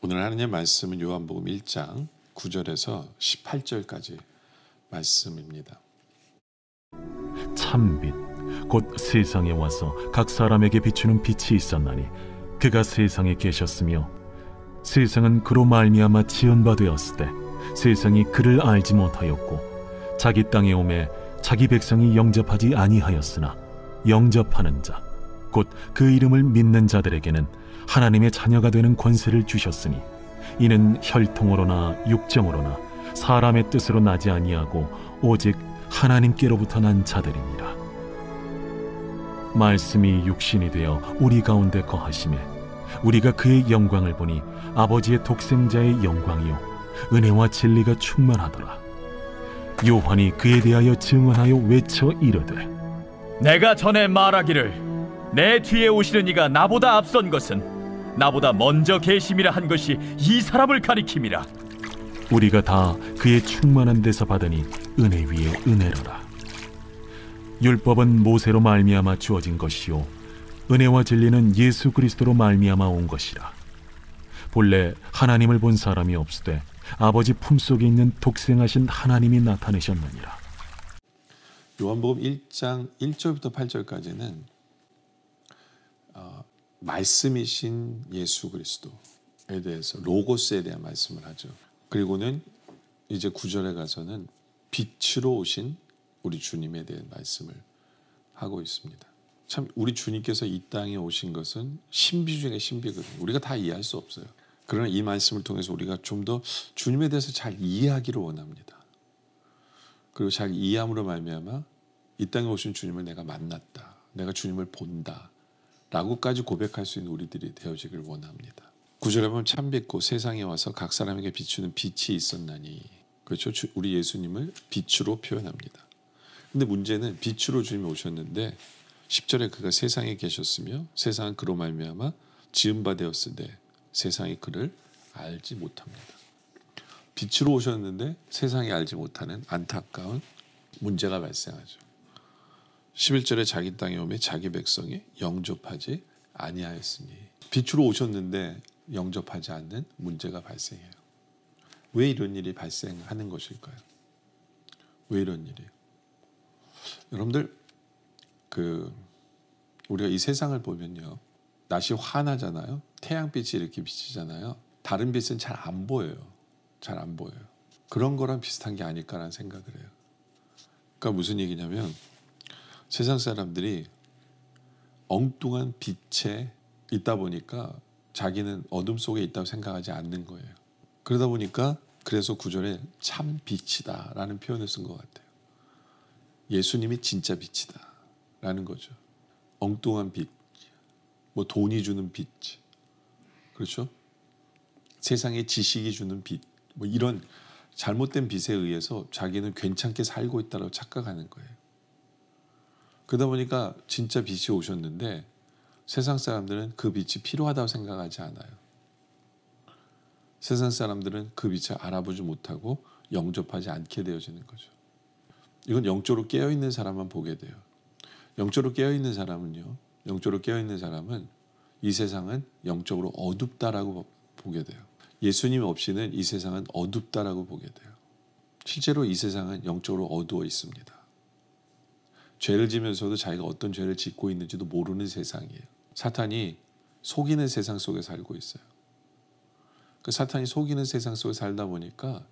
오늘 하나님의 말씀은 요한복음 1장 9절에서 18절까지 말씀입니다. 참빛 곧 세상에 와서 각 사람에게 비추는 빛이 있었나니 그가 세상에 계셨으며 세상은 그로 말미암아 지은 바 되었을 때 세상이 그를 알지 못하였고 자기 땅에 오매 자기 백성이 영접하지 아니하였으나 영접하는 자 곧 그 이름을 믿는 자들에게는 하나님의 자녀가 되는 권세를 주셨으니 이는 혈통으로나 육정으로나 사람의 뜻으로 나지 아니하고 오직 하나님께로부터 난 자들이니라. 말씀이 육신이 되어 우리 가운데 거하시매 우리가 그의 영광을 보니 아버지의 독생자의 영광이요 은혜와 진리가 충만하더라. 요한이 그에 대하여 증언하여 외쳐 이르되 내가 전에 말하기를 내 뒤에 오시는 이가 나보다 앞선 것은 나보다 먼저 계심이라 한 것이 이 사람을 가리킴이라. 우리가 다 그의 충만한 데서 받으니 은혜 위에 은혜로라. 율법은 모세로 말미암아 주어진 것이요 은혜와 진리는 예수 그리스도로 말미암아 온 것이라. 본래 하나님을 본 사람이 없으되 아버지 품속에 있는 독생하신 하나님이 나타내셨느니라. 요한복음 1장 1절부터 8절까지는 말씀이신 예수 그리스도에 대해서 로고스에 대한 말씀을 하죠. 그리고는 이제 9절에 가서는 빛으로 오신 우리 주님에 대한 말씀을 하고 있습니다. 참 우리 주님께서 이 땅에 오신 것은 신비 중에 신비거든요. 우리가 다 이해할 수 없어요. 그러나 이 말씀을 통해서 우리가 좀 더 주님에 대해서 잘 이해하기를 원합니다. 그리고 잘 이해함으로 말미암아 이 땅에 오신 주님을 내가 만났다, 내가 주님을 본다 라고까지 고백할 수 있는 우리들이 되어지길 원합니다. 9절에 보면 참빛고 세상에 와서 각 사람에게 비추는 빛이 있었나니, 그렇죠? 우리 예수님을 빛으로 표현합니다. 근데 문제는 빛으로 주님이 오셨는데 10절에 그가 세상에 계셨으며 세상은 그로 말미암아 지은 바 되었으되 세상이 그를 알지 못합니다. 빛으로 오셨는데 세상이 알지 못하는 안타까운 문제가 발생하죠. 11절에 자기 땅에 오매 자기 백성이 영접하지 아니하였으니 빛으로 오셨는데 영접하지 않는 문제가 발생해요. 왜 이런 일이 발생하는 것일까요? 왜 이런 일이? 여러분들 우리가 이 세상을 보면요, 낮이 환하잖아요. 태양빛이 이렇게 비치잖아요. 다른 빛은 잘 안 보여요. 잘 안 보여요. 그런 거랑 비슷한 게 아닐까라는 생각을 해요. 그러니까 무슨 얘기냐면 세상 사람들이 엉뚱한 빛에 있다 보니까 자기는 어둠 속에 있다고 생각하지 않는 거예요. 그러다 보니까 그래서 구절에 참 빛이다 라는 표현을 쓴 것 같아요. 예수님이 진짜 빛이다 라는 거죠. 엉뚱한 빛, 뭐 돈이 주는 빛, 그렇죠? 세상의 지식이 주는 빛, 뭐 이런 잘못된 빛에 의해서 자기는 괜찮게 살고 있다고 착각하는 거예요. 그러다 보니까 진짜 빛이 오셨는데 세상 사람들은 그 빛이 필요하다고 생각하지 않아요. 세상 사람들은 그 빛을 알아보지 못하고 영접하지 않게 되어지는 거죠. 이건 영적으로 깨어있는 사람만 보게 돼요. 영적으로 깨어있는 사람은 이 세상은 영적으로 어둡다라고 보게 돼요. 예수님 없이는 이 세상은 어둡다라고 보게 돼요. 실제로 이 세상은 영적으로 어두워 있습니다. 죄를 지면서도 자기가 어떤 죄를 짓고 있는지도 모르는 세상이에요. 사탄이 속이는 세상 속에 살고 있어요. 그 사탄이 속이는 세상 속에 살다 보니까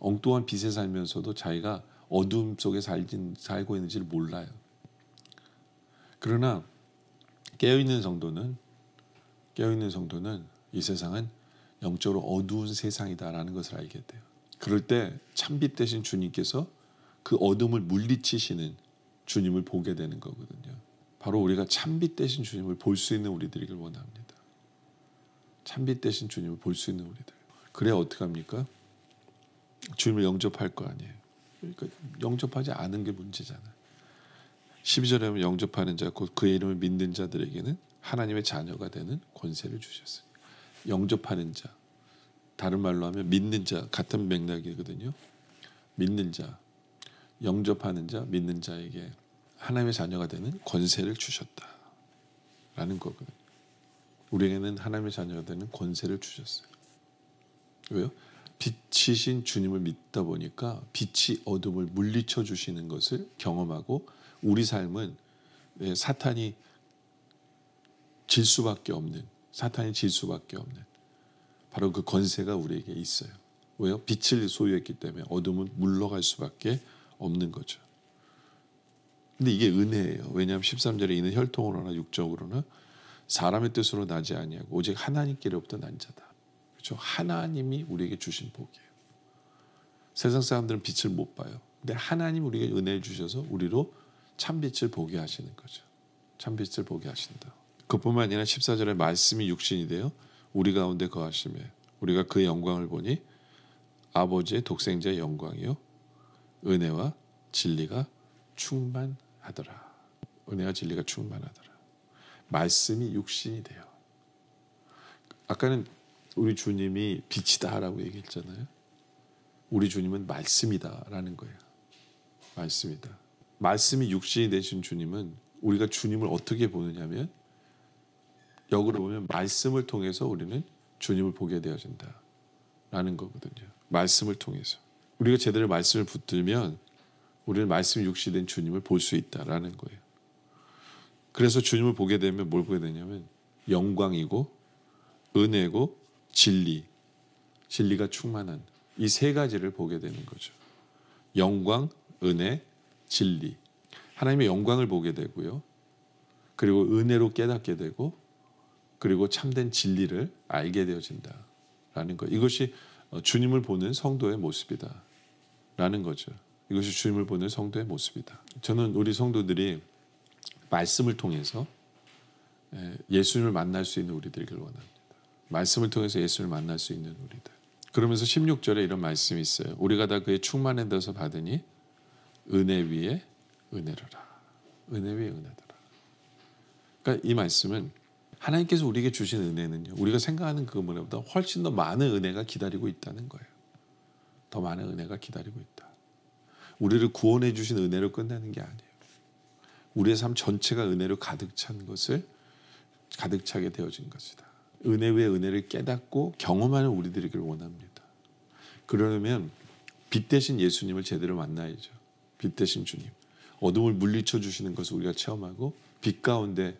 엉뚱한 빛에 살면서도 자기가 어둠 속에 살고 있는지를 몰라요. 그러나 깨어있는 성도는 이 세상은 영적으로 어두운 세상이다라는 것을 알게 돼요. 그럴 때 참빛 되신 주님께서 그 어둠을 물리치시는 주님을 보게 되는 거거든요. 바로 우리가 참빛 되신 주님을 볼 수 있는 우리들이길 원합니다. 참빛 되신 주님을 볼 수 있는 우리들. 그래야 어떻게 합니까? 주님을 영접할 거 아니에요. 그러니까 영접하지 않은 게 문제잖아요. 12절에 보면 영접하는 자 곧 그의 이름을 믿는 자들에게는 하나님의 자녀가 되는 권세를 주셨어요. 영접하는 자, 다른 말로 하면 믿는 자, 같은 맥락이거든요. 믿는 자, 영접하는 자, 믿는 자에게 하나님의 자녀가 되는 권세를 주셨다라는 거거든요. 우리에게는 하나님의 자녀가 되는 권세를 주셨어요. 왜요? 빛이신 주님을 믿다 보니까 빛이 어둠을 물리쳐 주시는 것을 경험하고 우리 삶은 사탄이 질 수밖에 없는 바로 그 권세가 우리에게 있어요. 왜요? 빛을 소유했기 때문에 어둠은 물러갈 수밖에 없는 거죠. 근데 이게 은혜예요. 왜냐하면 13절에 이는 혈통으로나 육적으로나 사람의 뜻으로 나지 아니하고 오직 하나님께로부터 난 자다. 그렇죠? 하나님이 우리에게 주신 복이에요. 세상 사람들은 빛을 못 봐요. 근데 하나님 우리에게 은혜를 주셔서 우리로 참빛을 보게 하시는 거죠. 참빛을 보게 하신다. 그뿐만 아니라 14절에 말씀이 육신이 되어 우리 가운데 거하시며 우리가 그의 영광을 보니 아버지의 독생자의 영광이요 은혜와 진리가 충만하더라. 은혜와 진리가 충만하더라. 말씀이 육신이 돼요. 아까는 우리 주님이 빛이다라고 얘기했잖아요. 우리 주님은 말씀이다라는 거예요. 말씀이다. 말씀이 육신이 되신 주님은 우리가 주님을 어떻게 보느냐면 역으로 보면 말씀을 통해서 우리는 주님을 보게 되어진다라는 거거든요. 말씀을 통해서. 우리가 제대로 말씀을 붙들면 우리는 말씀이 육신이 된 주님을 볼 수 있다라는 거예요. 그래서 주님을 보게 되면 뭘 보게 되냐면 영광이고 은혜고 진리가 충만한 이 세 가지를 보게 되는 거죠. 영광, 은혜, 진리. 하나님의 영광을 보게 되고요. 그리고 은혜로 깨닫게 되고 그리고 참된 진리를 알게 되어진다라는 것. 이것이 주님을 보는 성도의 모습이다라는 거죠. 이것이 주님을 보는 성도의 모습이다. 저는 우리 성도들이 말씀을 통해서 예수님을 만날 수 있는 우리들이길 원합니다. 말씀을 통해서 예수님을 만날 수 있는 우리들. 그러면서 16절에 이런 말씀이 있어요. 우리가 다 그의 충만한 데서 받으니 은혜 위에 은혜로라. 은혜 위에 은혜더라. 그러니까 이 말씀은 하나님께서 우리에게 주신 은혜는요, 우리가 생각하는 그 은혜보다 훨씬 더 많은 은혜가 기다리고 있다는 거예요. 더 많은 은혜가 기다리고 있다. 우리를 구원해 주신 은혜로 끝나는 게 아니에요. 우리의 삶 전체가 은혜로 가득 찬 것을 가득 차게 되어진 것이다. 은혜 위에 은혜를 깨닫고 경험하는 우리들이길 원합니다. 그러려면 빛 대신 예수님을 제대로 만나야죠. 빛 대신 주님. 어둠을 물리쳐 주시는 것을 우리가 체험하고 빛 가운데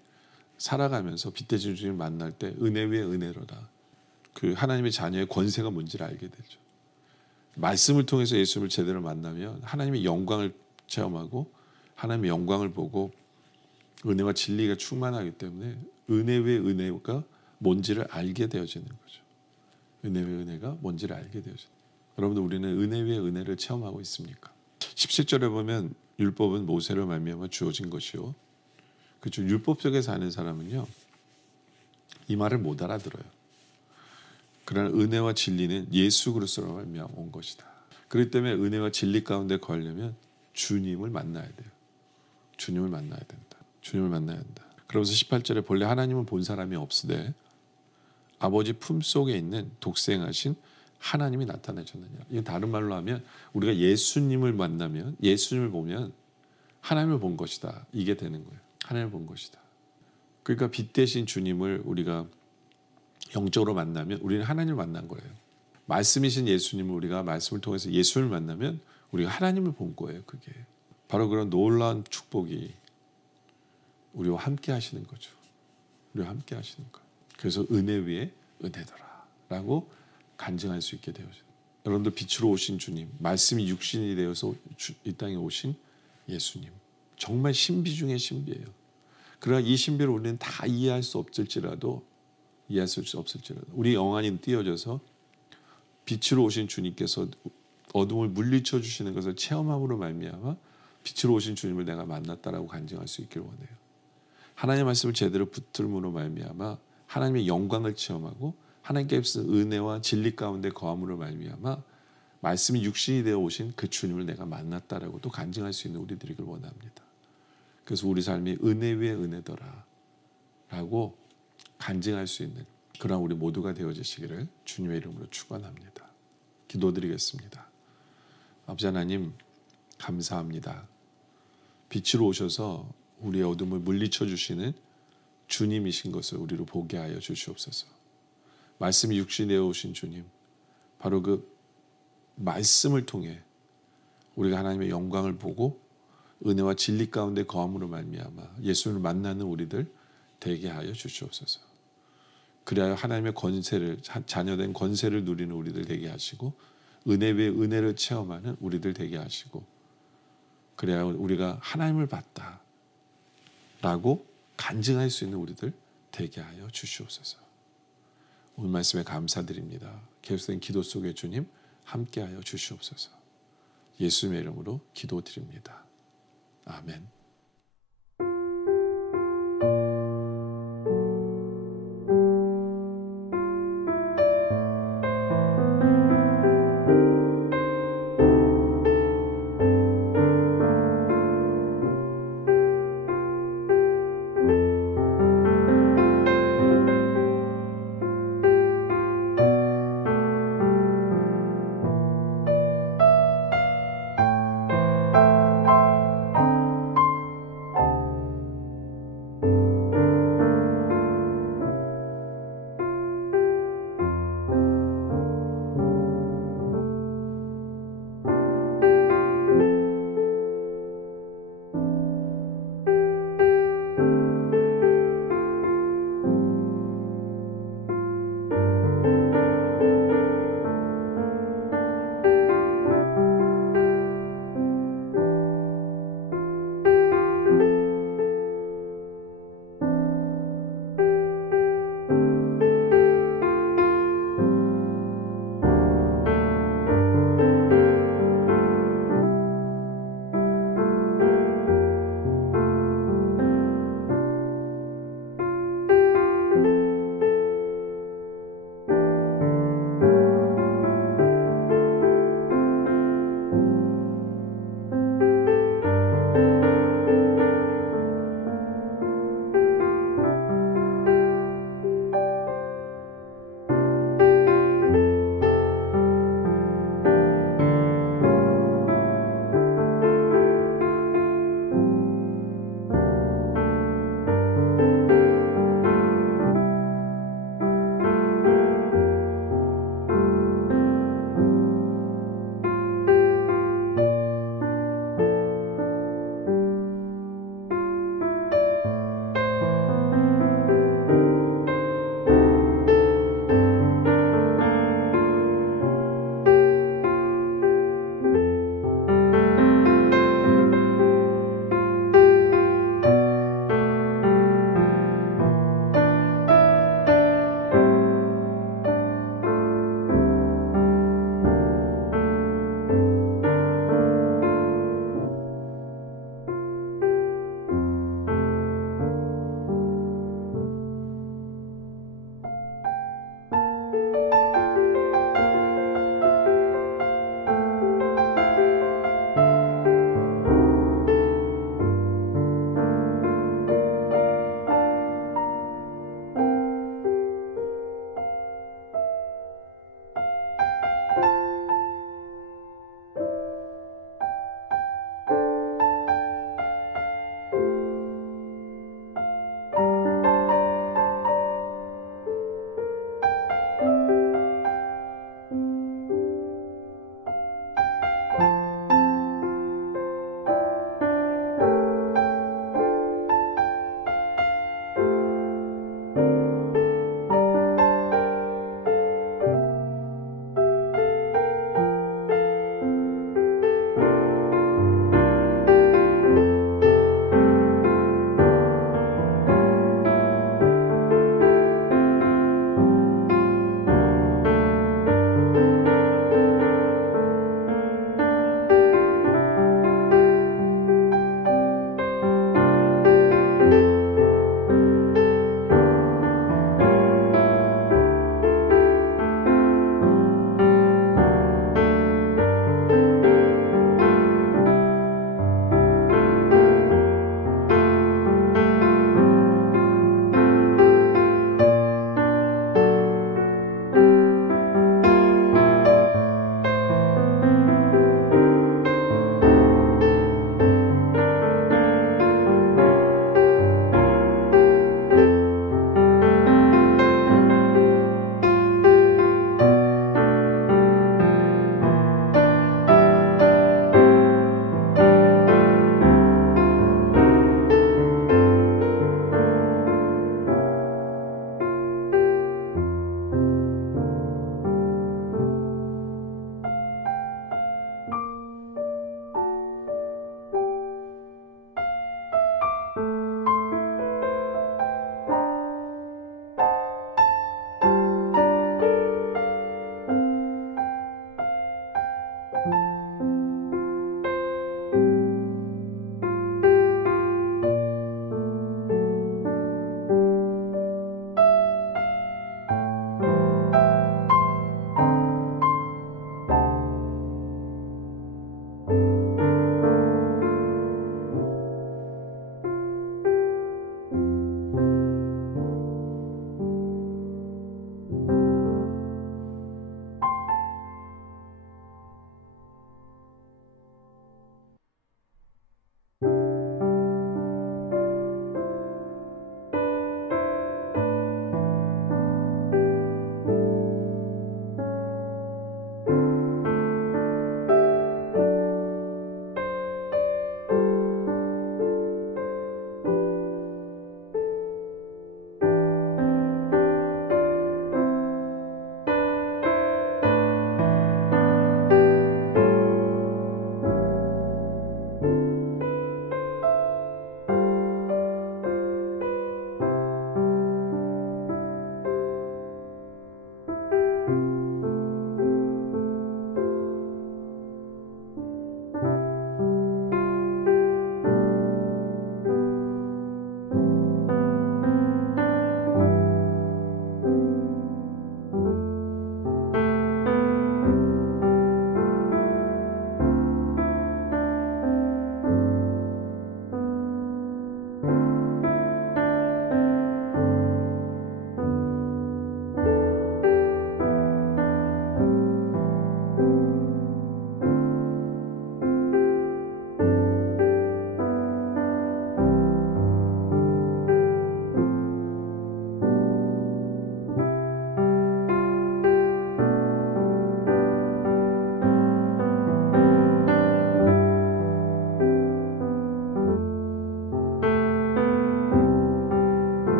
살아가면서 빛 대신 주님을 만날 때 은혜 위에 은혜로다. 그 하나님의 자녀의 권세가 뭔지를 알게 되죠. 말씀을 통해서 예수님을 제대로 만나면 하나님의 영광을 체험하고 하나님의 영광을 보고 은혜와 진리가 충만하기 때문에 은혜 위에 은혜가 뭔지를 알게 되어지는 거죠. 은혜 위에 은혜가 뭔지를 알게 되어지는 거죠. 여러분들, 우리는 은혜 위에 은혜를 체험하고 있습니까? 17절에 보면 율법은 모세로 말미암아 주어진 것이요. 그렇죠. 율법 속에 사는 사람은요, 이 말을 못 알아들어요. 그러나 은혜와 진리는 예수 그리스도로 말미암아 온 것이다. 그렇기 때문에 은혜와 진리 가운데 거하려면 주님을 만나야 돼요. 주님을 만나야 된다. 주님을 만나야 한다. 그러면서 18절에 본래 하나님은 본 사람이 없으되 아버지 품속에 있는 독생하신 하나님이 나타나셨느냐. 이게 다른 말로 하면 우리가 예수님을 만나면, 예수님을 보면 하나님을 본 것이다. 이게 되는 거예요. 하나님을 본 것이다. 그러니까 빛 대신 주님을 우리가 영적으로 만나면 우리는 하나님을 만난 거예요. 말씀이신 예수님을 우리가 말씀을 통해서 예수를 만나면 우리가 하나님을 본 거예요. 그게 바로 그런 놀라운 축복이 우리와 함께 하시는 거죠. 우리와 함께 하시는 거. 그래서 은혜 위에 은혜더라 라고 간증할 수 있게 되어져요. 여러분들, 빛으로 오신 주님, 말씀이 육신이 되어서 이 땅에 오신 예수님, 정말 신비 중의 신비예요. 그러나 이 신비를 우리는 다 이해할 수 없을지라도 우리 영안이 띄어져서 빛으로 오신 주님께서 어둠을 물리쳐 주시는 것을 체험함으로 말미암아 빛으로 오신 주님을 내가 만났다라고 간증할 수 있길 원해요. 하나님의 말씀을 제대로 붙들므로 말미암아 하나님의 영광을 체험하고 하나님께서 은혜와 진리 가운데 거함으로 말미암아 말씀이 육신이 되어 오신 그 주님을 내가 만났다라고 또 간증할 수 있는 우리들이길 원합니다. 그래서 우리 삶이 은혜 위에 은혜더라 라고 간증할 수 있는 그런 우리 모두가 되어지시기를 주님의 이름으로 축원합니다. 기도드리겠습니다. 아버지 하나님, 감사합니다. 빛으로 오셔서 우리의 어둠을 물리쳐 주시는 주님이신 것을 우리로 보게 하여 주시옵소서. 말씀이 육신이 되어 오신 주님, 바로 그 말씀을 통해 우리가 하나님의 영광을 보고 은혜와 진리 가운데 거함으로 말미암아 예수를 만나는 우리들 되게 하여 주시옵소서. 그리하여 하나님의 권세를, 자녀된 권세를 누리는 우리들 되게 하시고 은혜 위에 은혜를 체험하는 우리들 되게 하시고, 그래야 우리가 하나님을 봤다 라고 간증할 수 있는 우리들 되게 하여 주시옵소서. 오늘 말씀에 감사드립니다. 계속된 기도 속에 주님 함께하여 주시옵소서. 예수님의 이름으로 기도드립니다. 아멘.